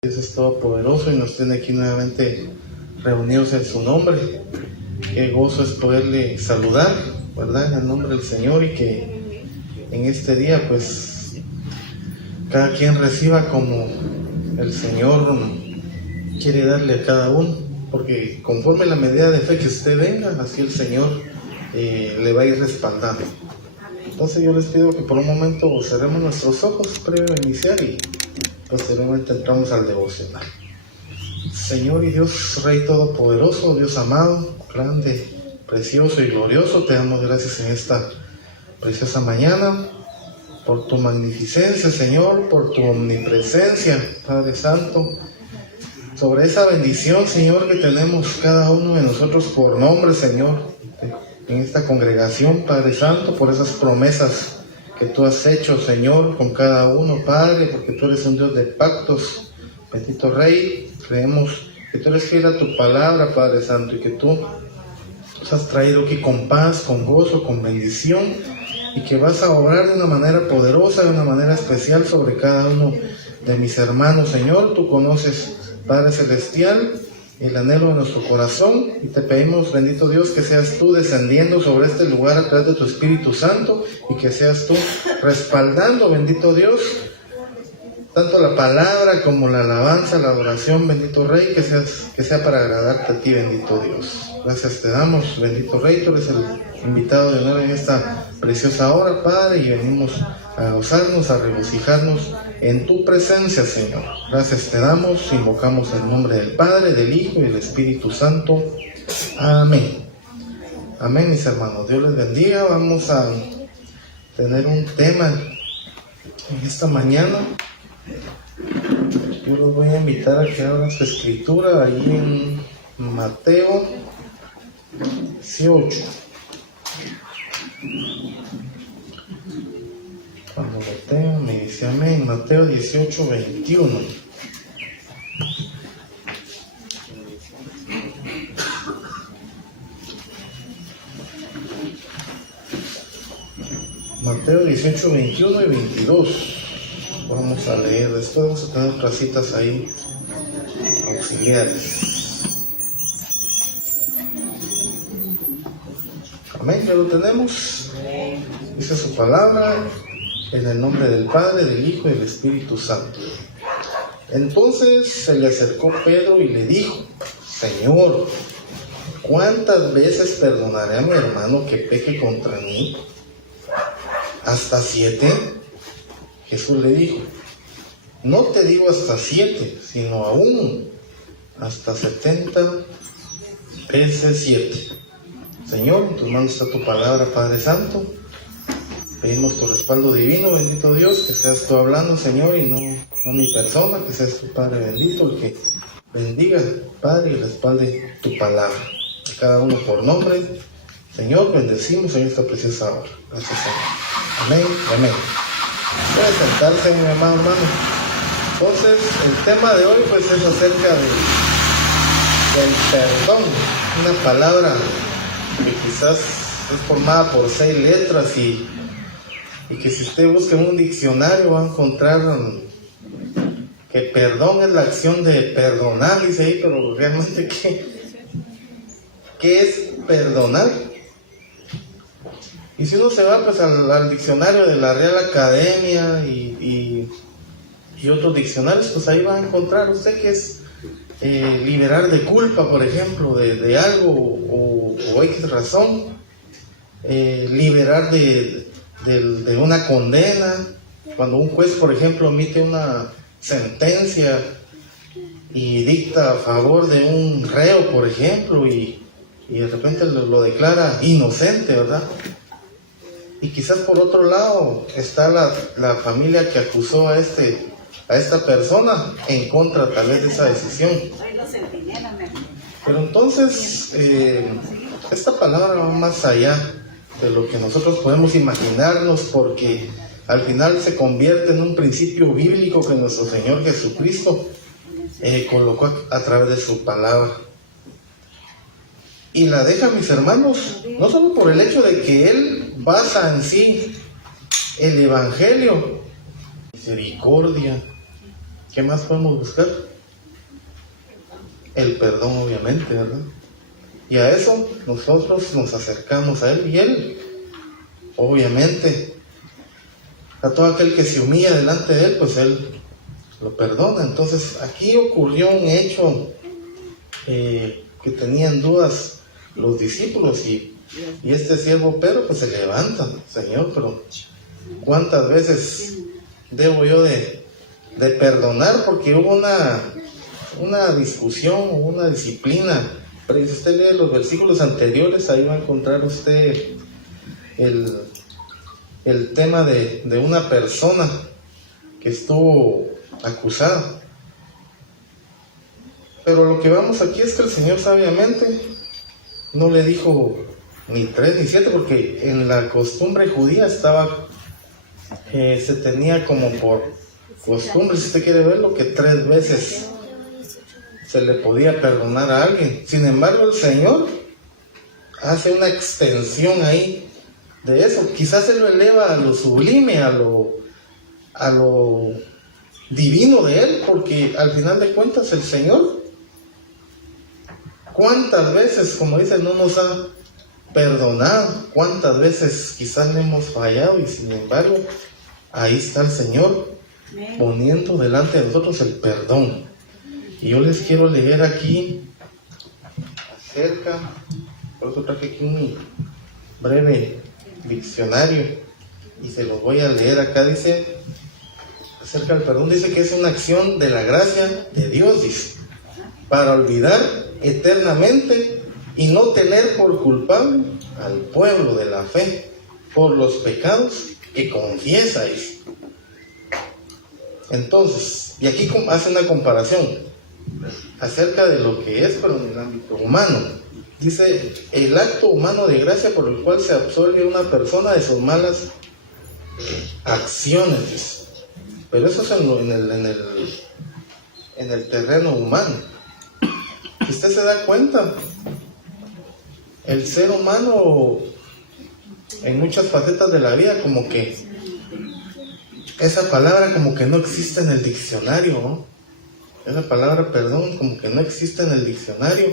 Dios es todopoderoso y nos tiene aquí nuevamente reunidos en su nombre. Qué gozo es poderle saludar, ¿verdad? En el nombre del Señor, y que en este día pues cada quien reciba como el Señor quiere darle a cada uno, porque conforme la medida de fe que usted venga, así el Señor le va a ir respaldando. Entonces yo les pido que por un momento cerremos nuestros ojos previo a iniciar y posteriormente entramos al devocional. Señor y Dios, Rey Todopoderoso, Dios amado, grande, precioso y glorioso, te damos gracias en esta preciosa mañana por tu magnificencia, Señor, por tu omnipresencia, Padre Santo, sobre esa bendición, Señor, que tenemos cada uno de nosotros por nombre, Señor, en esta congregación, Padre Santo, por esas promesas que tú has hecho, Señor, con cada uno, Padre, porque tú eres un Dios de pactos. Bendito Rey, creemos que tú eres fiel a tu palabra, Padre Santo, y que tú nos has traído aquí con paz, con gozo, con bendición, y que vas a obrar de una manera poderosa, de una manera especial sobre cada uno de mis hermanos, Señor. Tú conoces, Padre Celestial, el anhelo de nuestro corazón, y te pedimos, bendito Dios, que seas tú descendiendo sobre este lugar a través de tu Espíritu Santo, y que seas tú respaldando, bendito Dios, tanto la palabra como la alabanza, la adoración, bendito Rey, que sea para agradarte a ti, bendito Dios. Gracias te damos, bendito Rey, tú eres el invitado de honor en esta preciosa hora, Padre, y venimos a gozarnos, a regocijarnos en tu presencia, Señor. Gracias te damos, invocamos el nombre del Padre, del Hijo y del Espíritu Santo. Amén. Amén, mis hermanos. Dios les bendiga. Vamos a tener un tema en esta mañana. Yo los voy a invitar a que abran su escritura ahí en Mateo 18. Cuando lo tenga, me dice amén. Mateo 18, 21. Mateo 18, 21 y 22. Vamos a leer, después vamos a tener otras citas ahí auxiliares. Amén, ya lo tenemos. Dice su palabra, en el nombre del Padre, del Hijo y del Espíritu Santo. Entonces se le acercó Pedro y le dijo: Señor, ¿cuántas veces perdonaré a mi hermano que peque contra mí? ¿Hasta 7? Jesús le dijo: no te digo hasta 7, sino aún hasta 70 veces 7. Señor, en tus manos está tu palabra, Padre Santo. Pedimos tu respaldo divino, bendito Dios, que seas tú hablando, Señor, y no mi persona, que seas tu Padre bendito, el que bendiga, Padre, y respalde tu palabra. A cada uno por nombre, Señor, bendecimos en esta preciosa hora. Gracias, Señor. Amén y amén. Puede sentarse, mi hermano. Entonces, el tema de hoy pues es acerca del perdón, una palabra que quizás es formada por 6 letras y que si usted busca en un diccionario va a encontrar que perdón es la acción de perdonar, dice ahí, pero realmente ¿qué es perdonar? Y si uno se va pues al diccionario de la Real Academia y otros diccionarios, pues ahí va a encontrar usted que es liberar de culpa, por ejemplo, de algo o X razón, liberar de una condena. Cuando un juez, por ejemplo, emite una sentencia y dicta a favor de un reo, por ejemplo, y de repente lo declara inocente, ¿verdad? Y quizás por otro lado está la familia que acusó a esta persona en contra tal vez de esa decisión. Pero entonces esta palabra va más allá de lo que nosotros podemos imaginarnos, porque al final se convierte en un principio bíblico que nuestro Señor Jesucristo colocó a través de su palabra. Y la deja, mis hermanos, no solo por el hecho de que Él basa en sí el Evangelio, misericordia. ¿Qué más podemos buscar? el perdón, obviamente, ¿verdad? Y a eso nosotros nos acercamos a Él, y Él, obviamente, a todo aquel que se humilla delante de Él, pues Él lo perdona. Entonces aquí ocurrió un hecho que tenían dudas los discípulos, y este siervo Pedro pues se levanta: Señor, pero ¿cuántas veces debo yo de perdonar? Porque hubo una discusión, una disciplina. Pero si usted lee los versículos anteriores, ahí va a encontrar usted el tema de una persona que estuvo acusada. Pero lo que vamos aquí es que el Señor sabiamente no le dijo ni 3 ni 7, porque en la costumbre judía se tenía como por costumbre, si usted quiere verlo, que 3 veces se le podía perdonar a alguien. Sin embargo, el Señor hace una extensión ahí de eso. Quizás se lo eleva a lo sublime, a lo divino de Él, porque al final de cuentas el Señor, ¿cuántas veces, como dice, no nos ha perdonado? ¿Cuántas veces quizás le hemos fallado? Y sin embargo, ahí está el Señor poniendo delante de nosotros el perdón. Y yo les quiero leer aquí acerca, por eso traje aquí un breve diccionario y se los voy a leer acá. Dice, acerca del perdón, dice que es una acción de la gracia de Dios, dice, para olvidar eternamente y no tener por culpable al pueblo de la fe por los pecados que confiesa, dice. Entonces, y aquí hace una comparación acerca de lo que es, pero en el ámbito humano. Dice, el acto humano de gracia por el cual se absuelve una persona de sus malas acciones, dice. Pero eso es en el terreno humano. Si usted se da cuenta, el ser humano en muchas facetas de la vida, como que esa palabra como que no existe en el diccionario, ¿no? Esa palabra perdón como que no existe en el diccionario,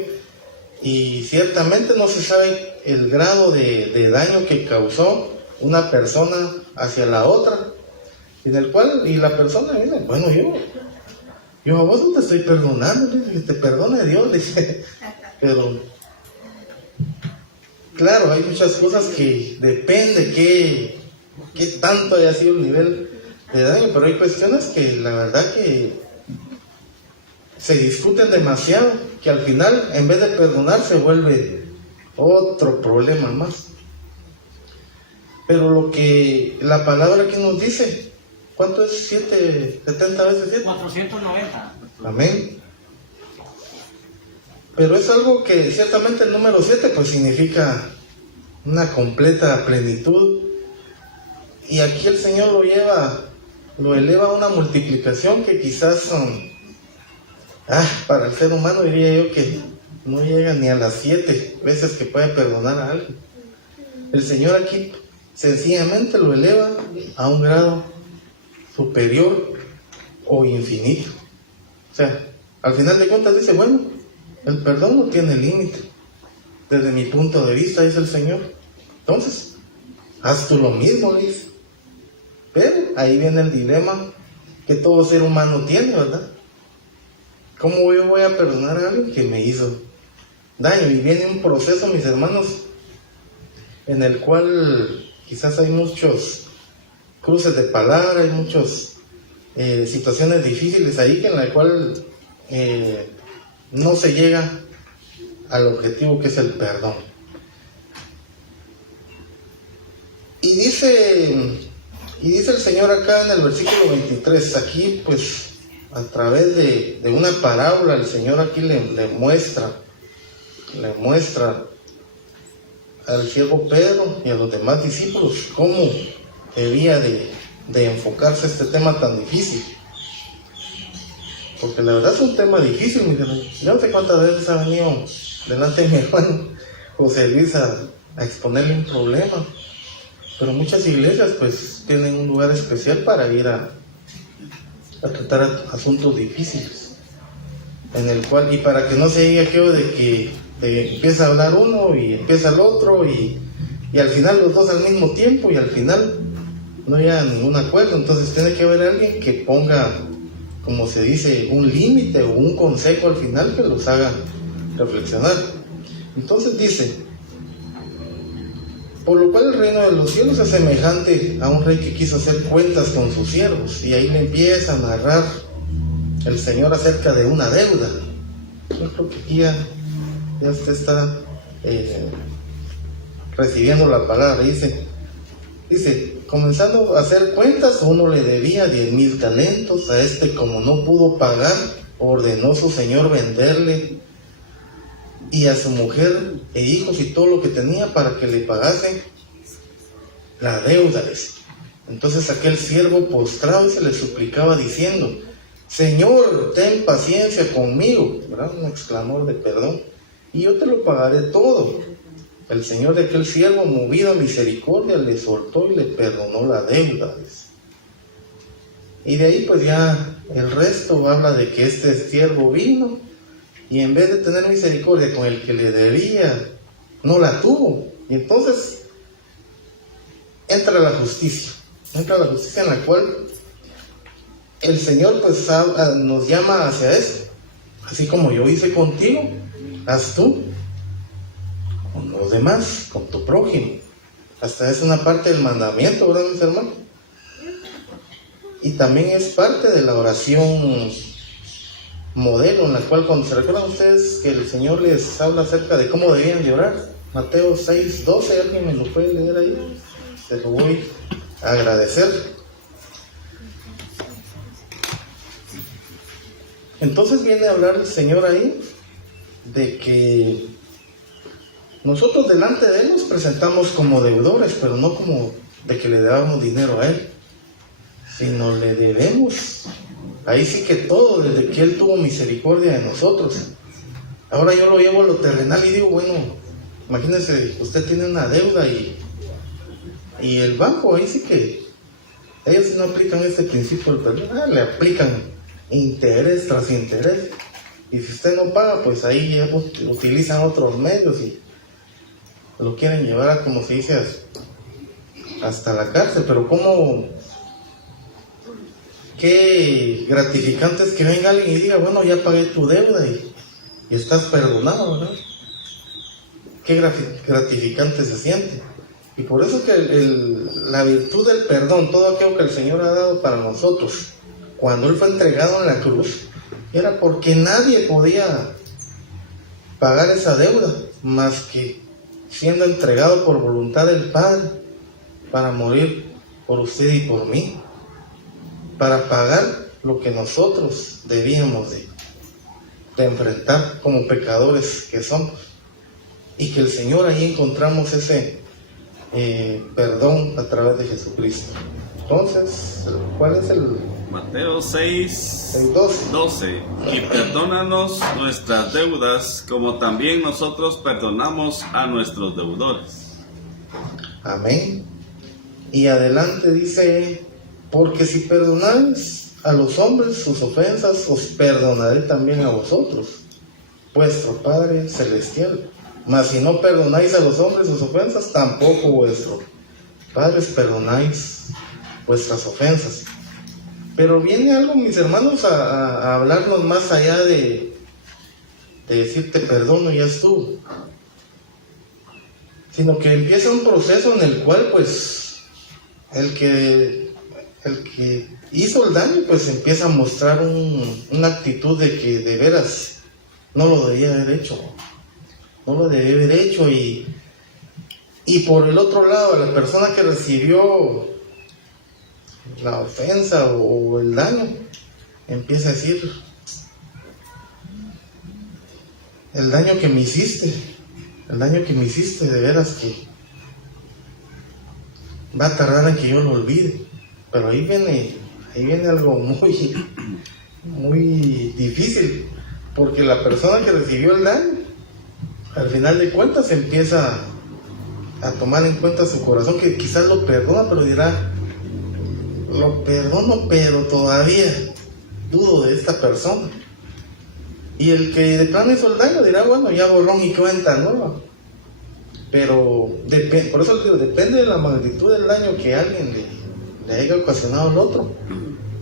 y ciertamente no se sabe el grado de daño que causó una persona hacia la otra, en el cual, y la persona dice, bueno, yo a vos no te estoy perdonando, que te perdone Dios, dice. Pero claro, hay muchas cosas que depende qué tanto haya sido el nivel de daño, pero hay cuestiones que la verdad que se discuten demasiado, que al final, en vez de perdonar, se vuelve otro problema más. Pero lo que la palabra aquí nos dice, ¿cuánto es 70 veces 7? 490. Amén. Pero es algo que ciertamente el número 7 pues significa una completa plenitud. Y aquí el Señor lo eleva a una multiplicación que quizás para el ser humano diría yo que no llega ni a las 7 veces que puede perdonar a alguien. El Señor aquí sencillamente lo eleva a un grado superior o infinito. O sea, al final de cuentas dice, bueno, el perdón no tiene límite. Desde mi punto de vista, dice el Señor. Entonces, haz tú lo mismo, dice. Pero ahí viene el dilema que todo ser humano tiene, ¿verdad? ¿Cómo yo voy a perdonar a alguien que me hizo daño? Y viene un proceso, mis hermanos, en el cual quizás hay muchos cruces de palabra, hay muchas situaciones difíciles ahí en la cual no se llega al objetivo que es el perdón. Y dice el Señor acá en el versículo 23, aquí pues a través de una parábola, el Señor aquí le muestra al siervo Pedro y a los demás discípulos cómo debía de enfocarse este tema tan difícil. Porque la verdad es un tema difícil, mi hermano. Yo no sé cuántas veces ha venido delante de mi hermano José Luis a exponerle un problema. Pero muchas iglesias pues tienen un lugar especial para ir a tratar asuntos difíciles. en el cual, y para que no se llegue aquello de que empieza a hablar uno y empieza el otro y al final los dos al mismo tiempo y al final no llega a ningún acuerdo. Entonces tiene que haber alguien que ponga, como se dice, un límite o un consejo al final que los haga reflexionar. Entonces dice: por lo cual el reino de los cielos es semejante a un rey que quiso hacer cuentas con sus siervos. Y ahí le empieza a narrar el Señor acerca de una deuda. Yo creo que aquí ya usted está recibiendo la palabra. Dice, comenzando a hacer cuentas, uno le debía 10,000 talentos. A este, como no pudo pagar, ordenó su señor venderle y a su mujer e hijos y todo lo que tenía para que le pagasen la deuda. Entonces aquel siervo postrado y se le suplicaba diciendo: Señor, ten paciencia conmigo, ¿verdad? Un exclamor de perdón, y yo te lo pagaré todo. El señor de aquel siervo, movido a misericordia, le soltó y le perdonó la deuda. Y de ahí pues ya el resto habla de que este siervo vino y en vez de tener misericordia con el que le debía, no la tuvo. Y entonces entra la justicia en la cual el Señor pues nos llama hacia eso. Así como yo hice contigo, haz tú con los demás, con tu prójimo. Hasta es una parte del mandamiento, ¿verdad, mis hermanos? Y también es parte de la oración modelo, en la cual, cuando se recuerdan ustedes que el Señor les habla acerca de cómo debían de orar, Mateo 6:12, ¿alguien me lo puede leer ahí? Se lo voy a agradecer. Entonces viene a hablar el Señor ahí de que nosotros delante de Él nos presentamos como deudores, pero no como de que le debamos dinero a Él, sino le debemos, ahí sí que todo, desde que Él tuvo misericordia de nosotros. Ahora yo lo llevo a lo terrenal y digo, bueno, imagínense, usted tiene una deuda y el banco, ahí sí que ellos no aplican este principio del perdón, le aplican interés tras interés, y si usted no paga, pues ahí utilizan otros medios y lo quieren llevar a, como se dice, hasta la cárcel. Pero qué gratificante es que venga alguien y diga, bueno, ya pagué tu deuda y estás perdonado, ¿verdad? Qué gratificante se siente. Y por eso que la virtud del perdón, todo aquello que el Señor ha dado para nosotros, cuando Él fue entregado en la cruz, era porque nadie podía pagar esa deuda, más que siendo entregado por voluntad del Padre, para morir por usted y por mí, para pagar lo que nosotros debíamos de enfrentar como pecadores que somos. Y que el Señor, ahí encontramos ese perdón a través de Jesucristo. Entonces, ¿cuál es el...? Mateo 6:12. Y perdónanos nuestras deudas, como también nosotros perdonamos a nuestros deudores. Amén. Y adelante dice: porque si perdonáis a los hombres sus ofensas, os perdonaré también a vosotros, vuestro Padre Celestial. Mas si no perdonáis a los hombres sus ofensas, tampoco vuestro Padre perdonáis vuestras ofensas. Pero viene algo, mis hermanos, a hablarnos más allá de decirte perdono y ya estuvo, sino que empieza un proceso en el cual pues el que hizo el daño pues empieza a mostrar una actitud de que de veras no lo debía haber hecho, y por el otro lado, la persona que recibió la ofensa o el daño empieza a decir: el daño que me hiciste, de veras que va a tardar en que yo lo olvide. Pero ahí viene algo muy difícil, porque la persona que recibió el daño, al final de cuentas, empieza a tomar en cuenta su corazón, que quizás lo perdona, pero dirá: lo perdono, pero todavía dudo de esta persona. Y el que de plano hizo el daño dirá, bueno, ya borrón y cuenta nueva. Pero por eso les digo, depende de la magnitud del daño que alguien le haya ocasionado al otro.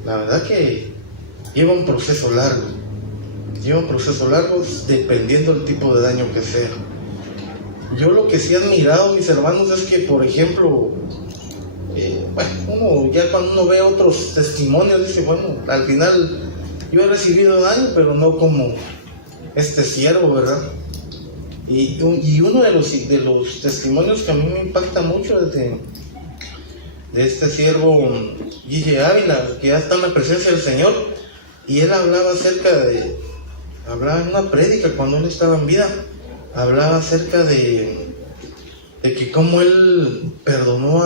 La verdad que lleva un proceso largo. Dependiendo del tipo de daño que sea. Yo lo que sí he admirado, mis hermanos, es que, por ejemplo, ya cuando uno ve otros testimonios, dice, bueno, al final yo he recibido daño, pero no como este siervo, ¿verdad? Y uno de los testimonios que a mí me impacta mucho es de este siervo Guille Ávila, que ya está en la presencia del Señor, y él hablaba en una prédica cuando él estaba en vida, hablaba acerca de que cómo él perdonó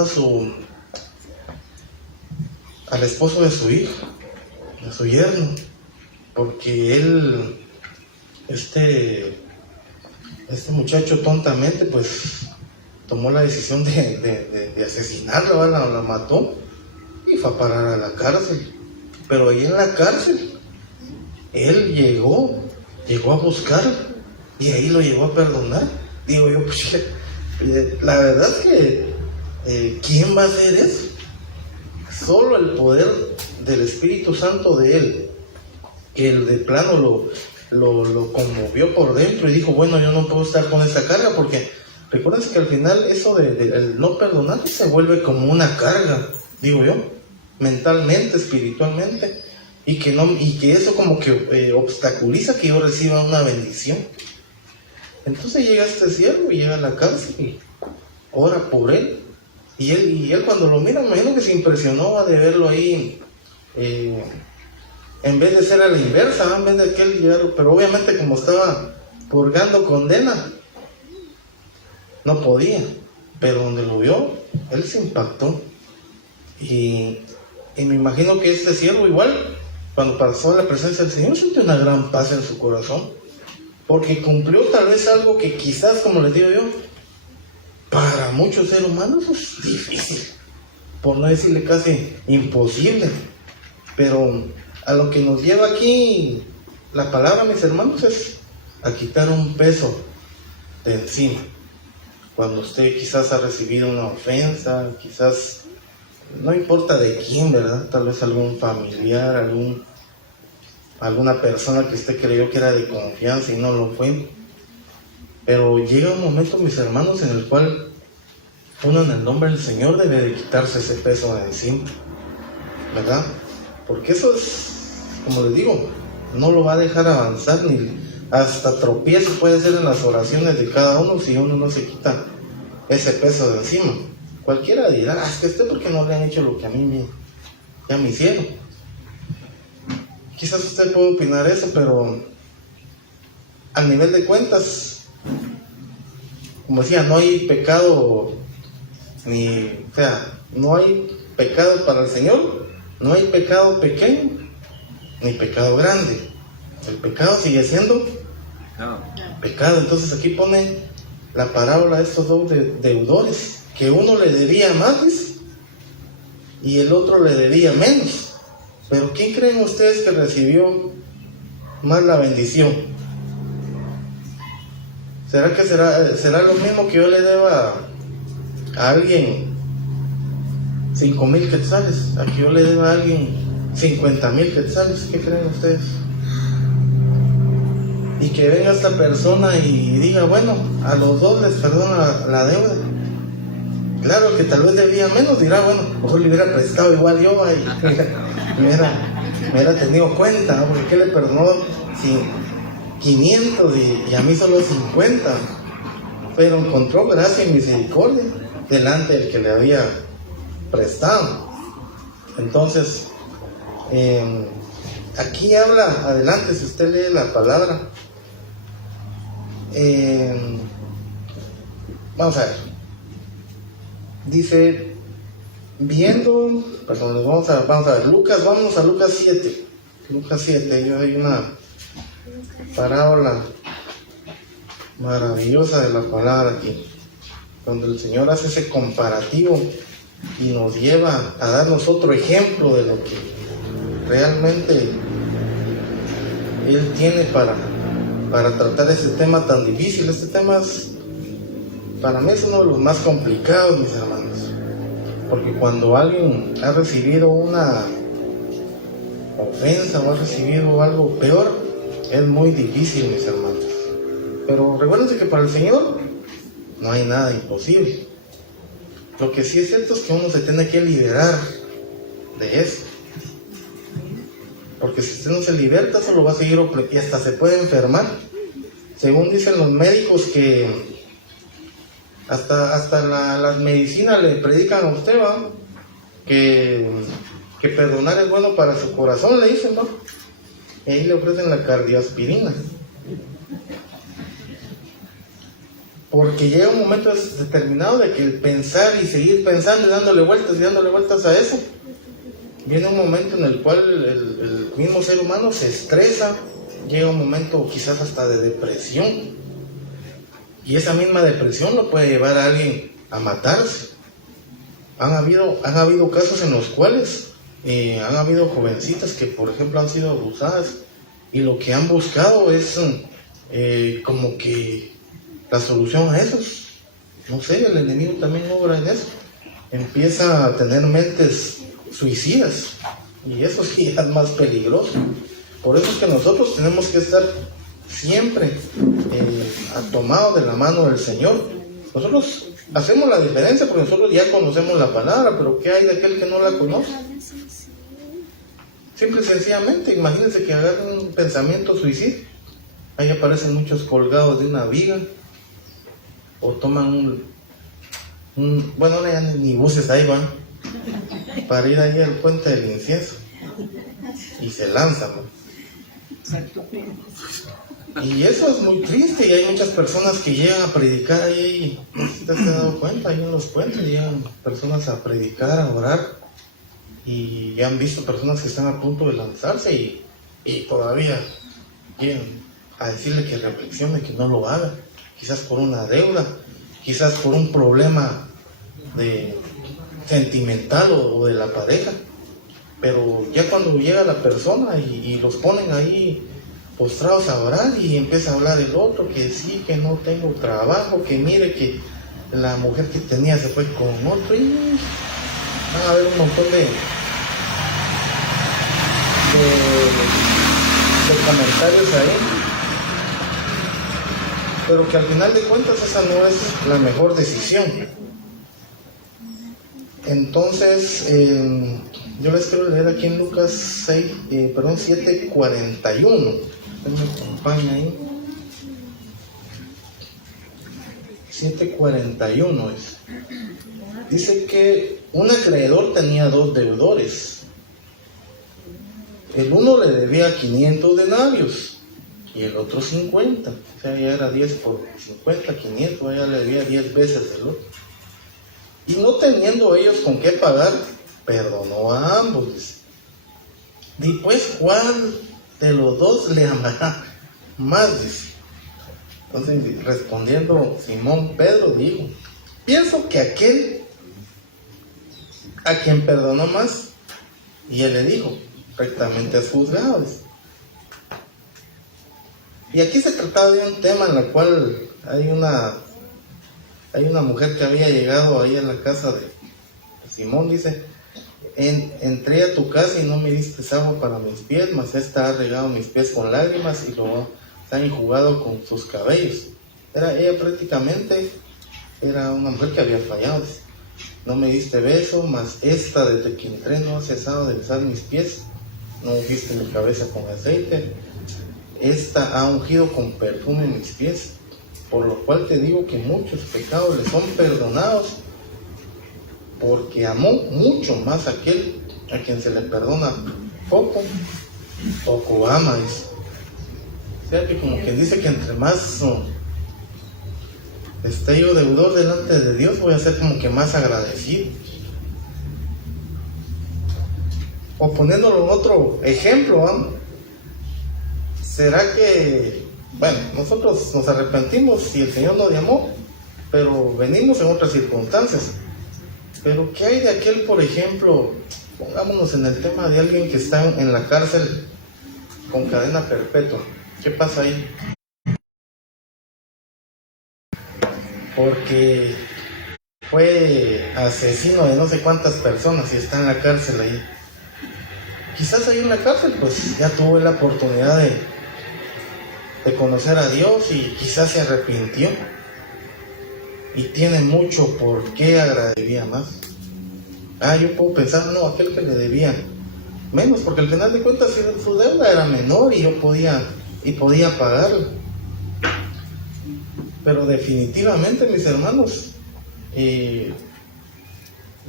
al esposo de su hija, a su yerno, porque él, este muchacho tontamente pues tomó la decisión de asesinarla, la mató y fue a parar a la cárcel. Pero ahí en la cárcel él llegó a buscarla y ahí lo llegó a perdonar. Digo yo, pues la verdad es que ¿quién va a hacer eso? Solo el poder del Espíritu Santo de él, que el de plano lo conmovió por dentro y dijo, bueno, yo no puedo estar con esa carga, porque recuerden que al final eso de el no perdonar se vuelve como una carga, digo yo, mentalmente, espiritualmente, y que eso como que obstaculiza que yo reciba una bendición. Entonces llega este siervo y llega a la cárcel y ora por él, y él cuando lo mira, me imagino que se impresionó de verlo ahí, en vez de ser a la inversa, en vez de aquel llegar, pero obviamente como estaba purgando condena, no podía, pero donde lo vio, él se impactó, y me imagino que este siervo igual, cuando pasó a la presencia del Señor, sintió una gran paz en su corazón, porque cumplió tal vez algo que quizás, como les digo yo, para muchos seres humanos es difícil, por no decirle casi imposible, pero a lo que nos lleva aquí la palabra, mis hermanos, es a quitar un peso de encima. Cuando usted quizás ha recibido una ofensa, quizás, no importa de quién, ¿verdad? Tal vez algún familiar, alguna persona que usted creyó que era de confianza y no lo fue. Pero llega un momento, mis hermanos, en el cual uno en el nombre del Señor debe de quitarse ese peso de encima, ¿verdad? Porque eso es, como les digo, no lo va a dejar avanzar, ni hasta tropiezo puede ser en las oraciones de cada uno si uno no se quita ese peso de encima. Cualquiera dirá, es que porque no le han hecho lo que a mí ya me hicieron. Quizás usted puede opinar eso, pero al nivel de cuentas, como decía, no hay pecado no hay pecado para el Señor, no hay pecado pequeño ni pecado grande. El pecado sigue siendo pecado. Entonces aquí pone la parábola de estos dos deudores, que uno le debía más, dice, y el otro le debía menos. Pero ¿quién creen ustedes que recibió más la bendición? ¿Será que será lo mismo que yo le deba a alguien 5,000 quetzales, a que yo le deba a alguien 50,000 quetzales? ¿Qué creen ustedes? Y que venga esta persona y diga, bueno, a los dos les perdona la deuda. Claro, que tal vez debía menos, dirá, bueno, mejor le hubiera prestado igual yo y me hubiera tenido cuenta, porque ¿qué le perdonó 500 y a mí solo 50? Pero encontró gracia y misericordia delante del que le había prestado. Entonces, aquí habla, adelante, si usted lee la palabra, vamos a ver, dice, vamos a ver, vámonos a Lucas 7, yo hay una parábola maravillosa de la palabra aquí, donde el Señor hace ese comparativo y nos lleva a darnos otro ejemplo de lo que realmente Él tiene para tratar este tema tan difícil. Este tema para mí es uno de los más complicados, mis hermanos, porque cuando alguien ha recibido una ofensa o ha recibido algo peor, es muy difícil, mis hermanos. Pero recuérdense que para el Señor no hay nada imposible. Lo que sí es cierto es que uno se tiene que liberar de eso, porque si usted no se liberta, eso lo va a seguir y hasta se puede enfermar. Según dicen los médicos que hasta las medicinas le predican a usted, ¿va? Que perdonar es bueno para su corazón, le dicen, ¿no? Y ahí le ofrecen la cardioaspirina. Porque llega un momento determinado de que el pensar y seguir pensando y dándole vueltas a eso, viene un momento en el cual el mismo ser humano se estresa, llega un momento quizás hasta de depresión, y esa misma depresión lo puede llevar a alguien a matarse. Han habido casos en los cuales han habido jovencitas que, por ejemplo, han sido abusadas, y lo que han buscado es como que la solución a eso. No sé, el enemigo también obra en eso. Empieza a tener mentes suicidas, y eso sí es más peligroso. Por eso es que nosotros tenemos que estar siempre tomados de la mano del Señor. Nosotros hacemos la diferencia porque nosotros ya conocemos la palabra, pero ¿qué hay de aquel que no la conoce? Simple y sencillamente, imagínense que agarren un pensamiento suicida, ahí aparecen muchos colgados de una viga, o toman bueno, ya ni buses ahí van, para ir ahí al puente del incienso, y se lanzan, ¿no? Y eso es muy triste, y hay muchas personas que llegan a predicar ahí, no sé si te has dado cuenta, ahí en los puentes llegan personas a predicar, a orar, y ya han visto personas que están a punto de lanzarse, y todavía llegan a decirle que reflexione, que no lo haga, quizás por una deuda, quizás por un problema sentimental o de la pareja. Pero ya cuando llega la persona y los ponen ahí postrados a orar, y empieza a hablar el otro, que sí, que no tengo trabajo, que mire que la mujer que tenía se fue con otro, y van a haber un montón de comentarios ahí, pero que al final de cuentas esa no es la mejor decisión. Entonces, yo les quiero leer aquí en Lucas 7:41. Me acompaña ahí. 7:41 es. Dice que un acreedor tenía 2 deudores. El uno le debía 500 denarios y el otro 50. O sea, ya era 10 por 50, 500, ya le debía 10 veces el otro. Y no teniendo ellos con qué pagar, perdonó a ambos. Dice. Y pues, ¿cuál de los dos le amará más? Dice. Entonces, respondiendo Simón Pedro, dijo: pienso que aquel a quien perdonó más. Y él le dijo: rectamente has juzgado. Dice. Y aquí se trataba de un tema en el cual hay una mujer que había llegado ahí a la casa de Simón. Dice: entré a tu casa y no me diste agua para mis pies, mas esta ha regado mis pies con lágrimas y lo ha enjugado con sus cabellos. Ella prácticamente era una mujer que había fallado. Dice: no me diste beso, mas esta desde que entré no ha cesado de besar mis pies, no ungiste mi cabeza con aceite, esta ha ungido con perfume mis pies. Por lo cual te digo que muchos pecados le son perdonados, porque amó mucho más aquel a quien se le perdona poco ama. Dice. O sea que como que dice que entre más esté yo deudor delante de Dios, voy a ser como que más agradecido. O poniéndolo en otro ejemplo, ¿no? ¿Será que, bueno, nosotros nos arrepentimos y el Señor nos llamó, pero venimos en otras circunstancias? Pero ¿qué hay de aquel, por ejemplo, pongámonos en el tema de alguien que está en la cárcel con cadena perpetua. ¿Qué pasa ahí? Porque fue asesino de no sé cuántas personas y está en la cárcel ahí. Quizás ahí en la cárcel pues ya tuvo la oportunidad de conocer a Dios y quizás se arrepintió y tiene mucho por qué agradecer más. Yo puedo pensar, no, aquel que le debía menos, porque al final de cuentas su deuda era menor y yo podía pagarla. Pero definitivamente, mis hermanos,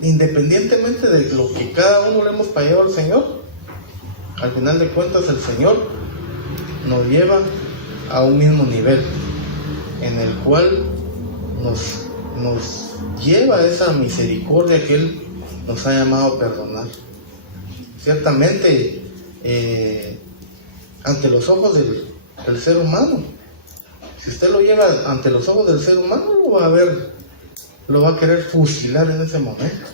independientemente de lo que cada uno le hemos pagado al Señor, al final de cuentas el Señor nos lleva a un mismo nivel, en el cual nos lleva a esa misericordia que Él nos ha llamado a perdonar. Ciertamente, ante los ojos del ser humano, si usted lo lleva ante los ojos del ser humano, lo va a querer fusilar en ese momento.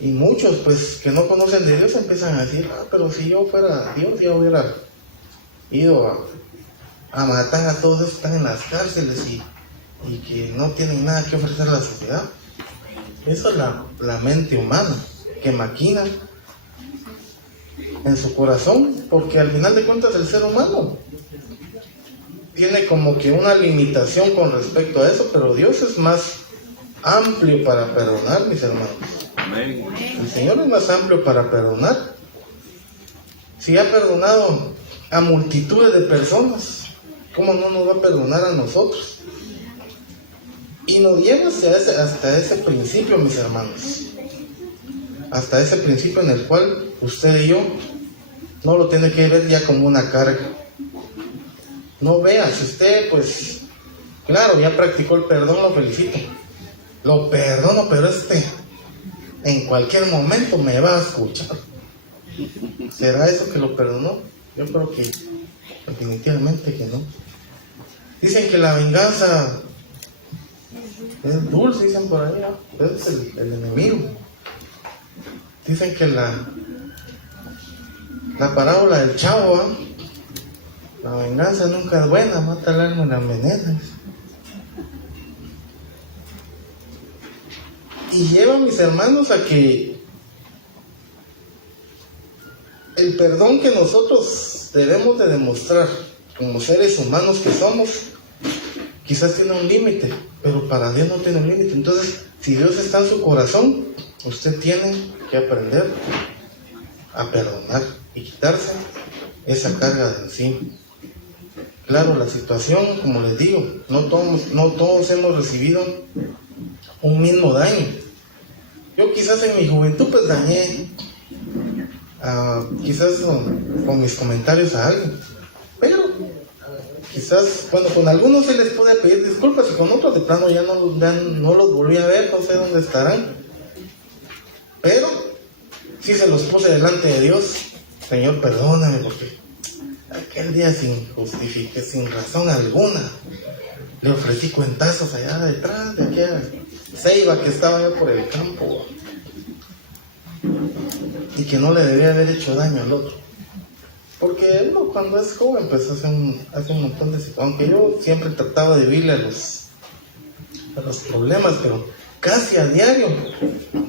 Y muchos, pues, que no conocen de Dios empiezan a decir, pero si yo fuera Dios, ya hubiera ido a matar a todos esos que están en las cárceles y que no tienen nada que ofrecer a la sociedad. Esa es la mente humana que maquina en su corazón, porque al final de cuentas el ser humano tiene como que una limitación con respecto a eso, pero Dios es más amplio para perdonar, mis hermanos. Amén. El Señor es más amplio para perdonar. Si ha perdonado a multitudes de personas, ¿cómo no nos va a perdonar a nosotros? Y nos lleva hasta ese principio, mis hermanos. Hasta ese principio en el cual usted y yo no lo tiene que ver ya como una carga. No vea, si usted, pues, claro, ya practicó el perdón, lo felicito. Lo perdono, pero en cualquier momento me va a escuchar. ¿Será eso que lo perdonó? Yo creo que definitivamente que no. Dicen que la venganza es dulce, dicen por ahí, ¿no? Es el enemigo. Dicen que la parábola del chavo, ¿eh? La venganza nunca es buena, mata el alma y la envenena. Y lleva, mis hermanos, a que el perdón que nosotros debemos de demostrar como seres humanos que somos, quizás tiene un límite, pero para Dios no tiene un límite. Entonces, si Dios está en su corazón, usted tiene que aprender a perdonar y quitarse esa carga de encima. Claro, la situación, como les digo, no todos hemos recibido un mismo daño. Yo quizás en mi juventud pues dañé quizás con mis comentarios a alguien, pero quizás, bueno, con algunos sí les pude pedir disculpas y con otros de plano ya no los volví a ver, no sé dónde estarán, pero sí se los puse delante de Dios. Señor, perdóname porque aquel día sin razón alguna le ofrecí cuentazos allá detrás de aquella ceiba que estaba allá por el campo y que no le debía haber hecho daño al otro, porque uno cuando es joven pues hace un montón de situaciones, aunque yo siempre trataba de vivirle a los problemas, pero casi a diario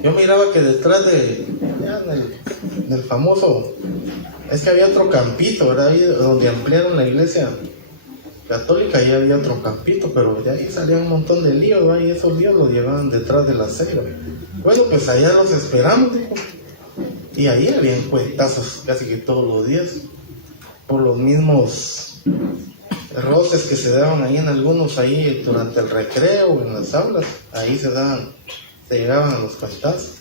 yo miraba que detrás en el famoso, es que había otro campito, ¿verdad? Ahí donde ampliaron la iglesia católica, ya había otro campito, pero de ahí salían un montón de líos, ¿verdad? Y esos líos los llevaban detrás de la ceiba. Bueno, pues allá los esperamos, dijo. Y ahí habían cuentazos casi que todos los días, por los mismos roces que se daban ahí en algunos, ahí durante el recreo, en las aulas, ahí se llegaban a los cuentazos.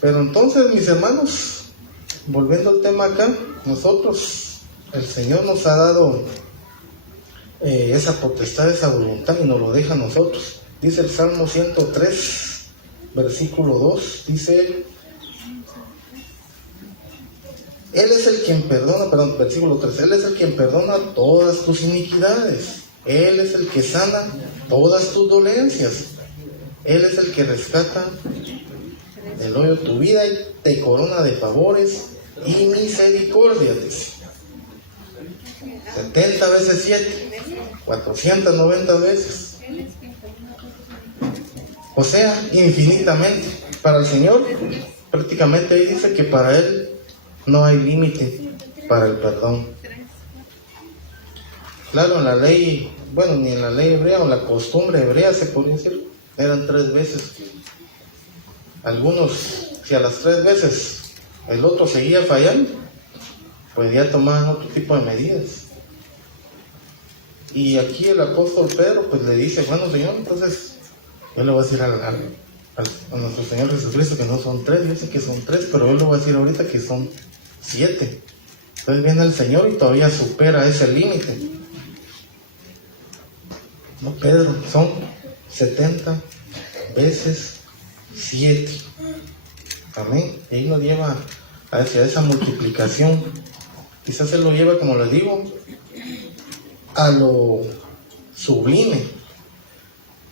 Pero entonces, mis hermanos, volviendo al tema acá, nosotros, el Señor nos ha dado esa potestad, esa voluntad, y nos lo deja a nosotros. Dice el Salmo 103, versículo 2, dice: Él es el quien perdona, versículo 3, Él es el quien perdona todas tus iniquidades, Él es el que sana todas tus dolencias, Él es el que rescata del hoyo tu vida y te corona de favores y misericordia, dice. 70 veces 7, 490 veces. O sea, infinitamente. Para el Señor, prácticamente ahí dice que para Él no hay límite para el perdón. Claro, en la ley, bueno, ni en la ley hebrea o en la costumbre hebrea se podría decir, eran 3 veces. Algunos, si a las 3 veces el otro seguía fallando, pues ya tomaban otro tipo de medidas. Y aquí el apóstol Pedro pues le dice, bueno, Señor, entonces yo le voy a decir a nuestro Señor Jesucristo que no son 3, dice que son 3, pero yo le voy a decir ahorita que son 7. Entonces viene el Señor y todavía supera ese límite. No, Pedro, son 70 veces 7. Amén. Y ahí lo lleva hacia esa multiplicación. Quizás se lo lleva, como les digo, a lo sublime.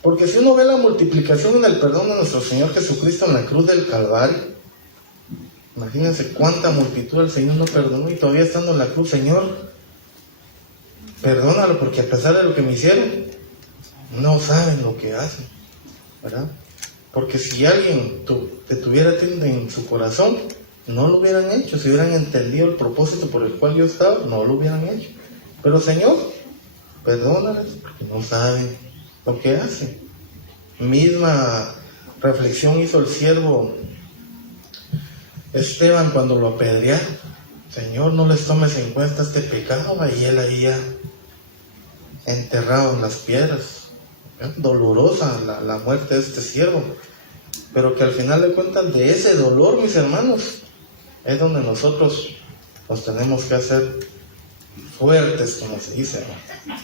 Porque si uno ve la multiplicación en el perdón de nuestro Señor Jesucristo en la cruz del Calvario, imagínense cuánta multitud el Señor no perdonó, y todavía estando en la cruz, Señor, perdónalo, porque a pesar de lo que me hicieron, no saben lo que hacen, ¿verdad? Porque si alguien te tuviera en su corazón, no lo hubieran hecho. Si hubieran entendido el propósito por el cual yo estaba, no lo hubieran hecho. Pero Señor, perdónales porque no saben lo que hacen. Misma reflexión hizo el siervo Esteban cuando lo apedrearon. Señor, no les tomes en cuenta este pecado. Y él ahí ya enterrado en las piedras. Dolorosa la muerte de este siervo, pero que al final de cuentas de ese dolor, mis hermanos, es donde nosotros nos tenemos que hacer fuertes, como se dice, ¿no?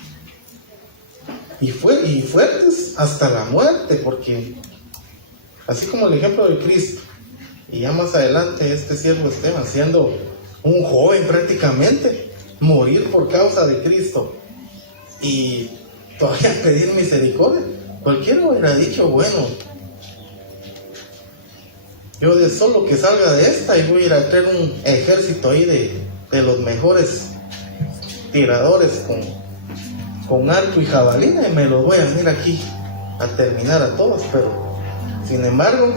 Y fuertes hasta la muerte, porque así como el ejemplo de Cristo, y ya más adelante este siervo Esteban, siendo un joven prácticamente, morir por causa de Cristo y todavía pedir misericordia, cualquiera hubiera dicho, bueno, yo de solo que salga de esta y voy a ir a traer un ejército ahí de los mejores tiradores con arco y jabalina y me los voy a venir aquí a terminar a todos. Pero sin embargo,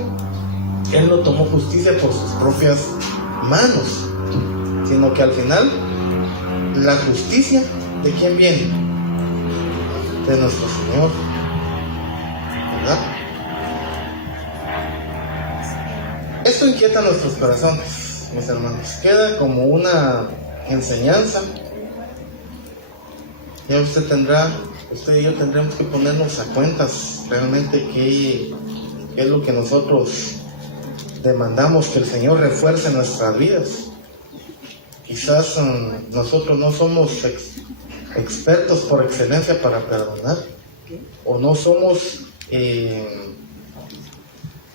él no tomó justicia por sus propias manos, sino que al final la justicia, ¿de quién viene? De nuestro Señor, ¿verdad? Esto inquieta nuestros corazones, mis hermanos. Queda como una enseñanza. Ya usted y yo tendremos que ponernos a cuentas realmente qué es lo que nosotros demandamos que el Señor refuerce en nuestras vidas. Quizás nosotros no somos expertos por excelencia para perdonar, o no somos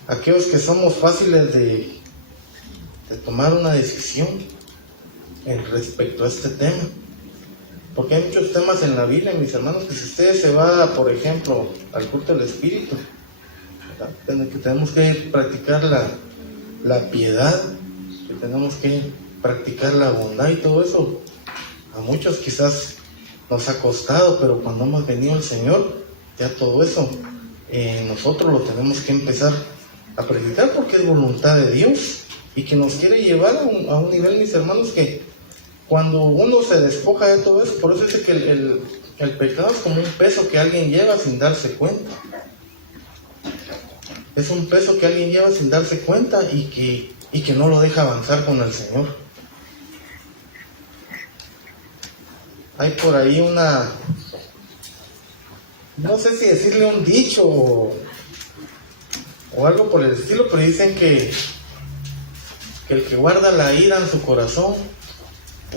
aquellos que somos fáciles de tomar una decisión en respecto a este tema, porque hay muchos temas en la Biblia, mis hermanos, que si usted se va, por ejemplo, al culto del Espíritu, ¿verdad? Que tenemos que practicar la piedad, que tenemos que practicar la bondad y todo eso, a muchos quizás nos ha costado, pero cuando hemos venido al Señor, ya todo eso nosotros lo tenemos que empezar a practicar, porque es voluntad de Dios y que nos quiere llevar a un nivel, mis hermanos, que cuando uno se despoja de todo eso, por eso dice que el pecado es como un peso que alguien lleva sin darse cuenta. Es un peso que alguien lleva sin darse cuenta y que no lo deja avanzar con el Señor. Hay por ahí no sé si decirle un dicho o algo por el estilo, pero dicen que el que guarda la ira en su corazón,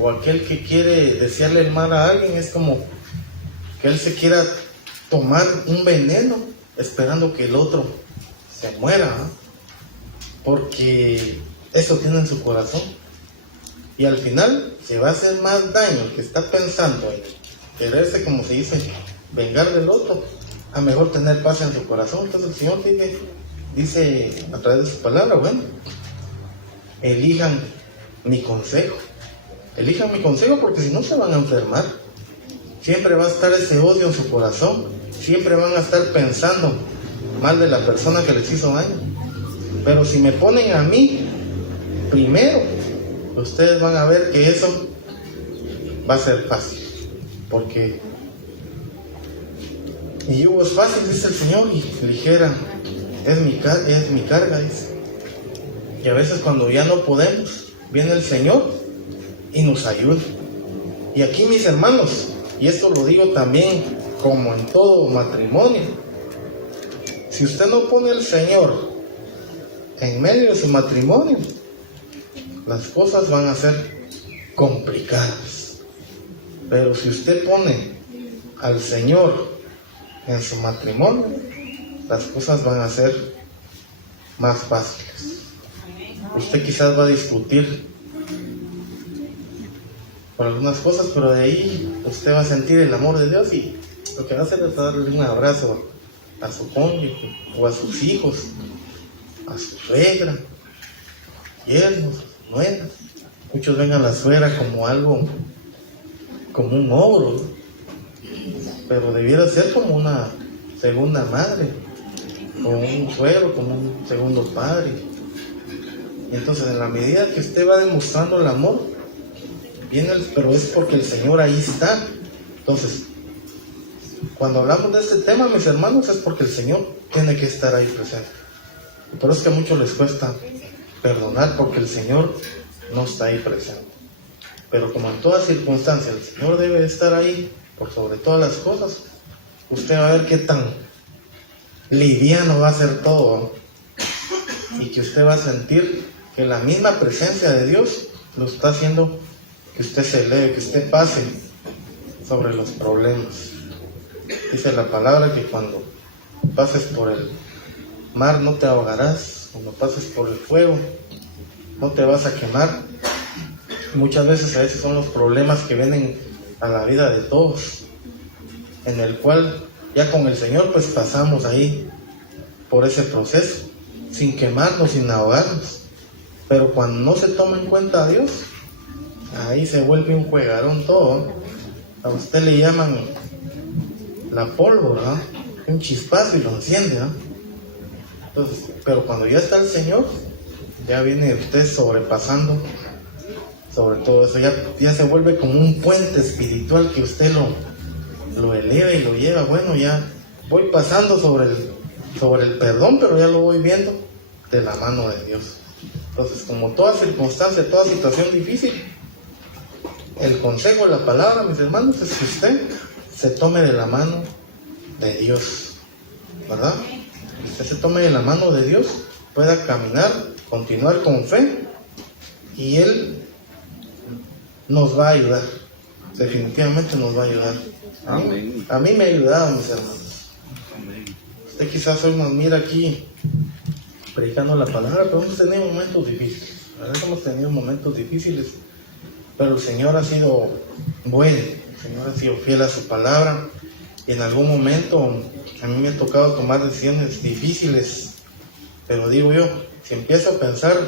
o aquel que quiere desearle el mal a alguien, es como que él se quiera tomar un veneno esperando que el otro se muera, ¿no? Porque eso tiene en su corazón, y al final se va a hacer más daño el que está pensando en quererse, como se dice, vengar del otro, a mejor tener paz en su corazón. Entonces el Señor dice a través de su palabra, bueno, elijan mi consejo. Elijan mi consejo porque si no se van a enfermar. Siempre va a estar ese odio en su corazón. Siempre van a estar pensando mal de la persona que les hizo daño. Pero si me ponen a mí primero, ustedes van a ver que eso va a ser fácil. Porque mi yugo es fácil, dice el Señor, y ligera es mi carga, dice. Y a veces cuando ya no podemos, viene el Señor y nos ayuda. Y aquí, mis hermanos, y esto lo digo también como en todo matrimonio, si usted no pone al Señor en medio de su matrimonio, las cosas van a ser complicadas. Pero si usted pone al Señor en su matrimonio, las cosas van a ser más fáciles. Usted quizás va a discutir por algunas cosas, pero de ahí usted va a sentir el amor de Dios y lo que va a hacer es darle un abrazo a su cónyuge o a sus hijos, a su suegra, yernos, nueras. Muchos ven a la suegra como algo, como un ogro, pero debiera ser como una segunda madre, como un suegro, como un segundo padre. Y entonces, en la medida que usted va demostrando el amor, pero es porque el Señor ahí está. Entonces, cuando hablamos de este tema, mis hermanos, es porque el Señor tiene que estar ahí presente. Y por eso es que a muchos les cuesta perdonar, porque el Señor no está ahí presente. Pero como en todas circunstancias el Señor debe estar ahí por sobre todas las cosas, usted va a ver qué tan liviano va a ser todo, y que usted va a sentir que la misma presencia de Dios lo está haciendo que usted se eleve, que usted pase sobre los problemas. Dice la palabra que cuando pases por el mar no te ahogarás, cuando pases por el fuego no te vas a quemar. Muchas veces a veces son los problemas que vienen a la vida de todos, en el cual ya con el Señor pues pasamos ahí por ese proceso, sin quemarnos, sin ahogarnos. Pero cuando no se toma en cuenta a Dios, ahí se vuelve un juegarón todo. A usted le llaman la pólvora, un chispazo y lo enciende, ¿no? Entonces, pero cuando ya está el Señor, ya viene usted sobrepasando sobre todo eso, ya se vuelve como un puente espiritual que usted lo eleva y lo lleva. Bueno, ya voy pasando sobre el perdón, pero ya lo voy viendo de la mano de Dios. Entonces, como toda circunstancia, toda situación difícil, el consejo de la palabra, mis hermanos, es que usted se tome de la mano de Dios, ¿verdad? Que usted se tome de la mano de Dios, pueda caminar, continuar con fe, y Él nos va a ayudar. Definitivamente nos va a ayudar. Amén. A mí me ha ayudado, mis hermanos. Amén. Usted quizás hoy nos mira aquí predicando la palabra, pero hemos tenido momentos difíciles. La verdad que hemos tenido momentos difíciles, pero el Señor ha sido bueno, el Señor ha sido fiel a su palabra. Y en algún momento a mí me ha tocado tomar decisiones difíciles, pero digo yo, si empiezo a pensar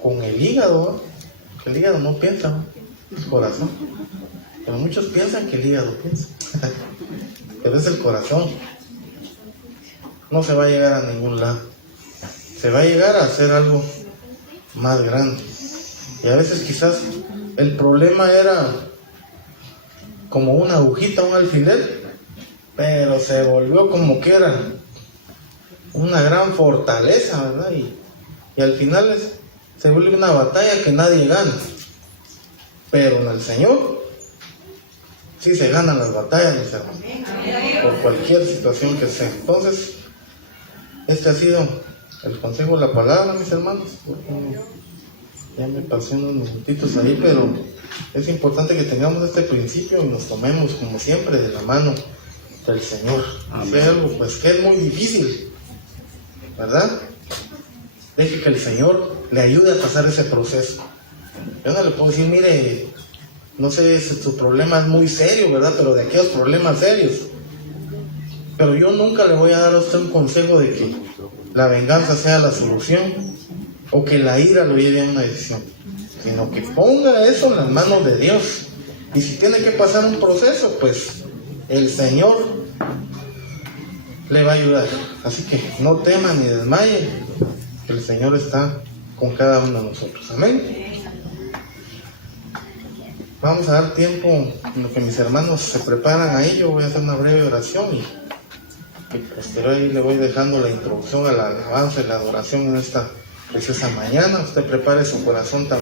con el hígado, que el hígado no piensa, ¿no? El corazón. Pero muchos piensan que el hígado piensa, pero es el corazón. No se va a llegar a ningún lado. Se va a llegar a hacer algo más grande. Y a veces quizás el problema era como una agujita, un alfiler, pero se volvió como que era una gran fortaleza, ¿verdad? Y al final se vuelve una batalla que nadie gana. Pero en el Señor sí se ganan las batallas, mis hermanos, por cualquier situación que sea. Entonces, este ha sido el consejo de la palabra, mis hermanos. Ya me pasé unos minutitos ahí, pero es importante que tengamos este principio y nos tomemos, como siempre, de la mano del Señor. Hacer algo pues que es muy difícil, ¿verdad? Deje que el Señor le ayude a pasar ese proceso. Yo no le puedo decir, mire, no sé si su problema es muy serio, ¿verdad? Pero de aquellos problemas serios. Pero yo nunca le voy a dar a usted un consejo de que la venganza sea la solución, o que la ira lo lleve a una decisión, sino que ponga eso en las manos de Dios. Y si tiene que pasar un proceso, pues el Señor le va a ayudar. Así que no tema ni desmaye, que el Señor está con cada uno de nosotros. Amén. Vamos a dar tiempo en lo que mis hermanos se preparan ahí. Yo voy a hacer una breve oración y posterior ahí le voy dejando la introducción a la alabanza y la adoración en esta preciosa mañana. Usted prepare su corazón también.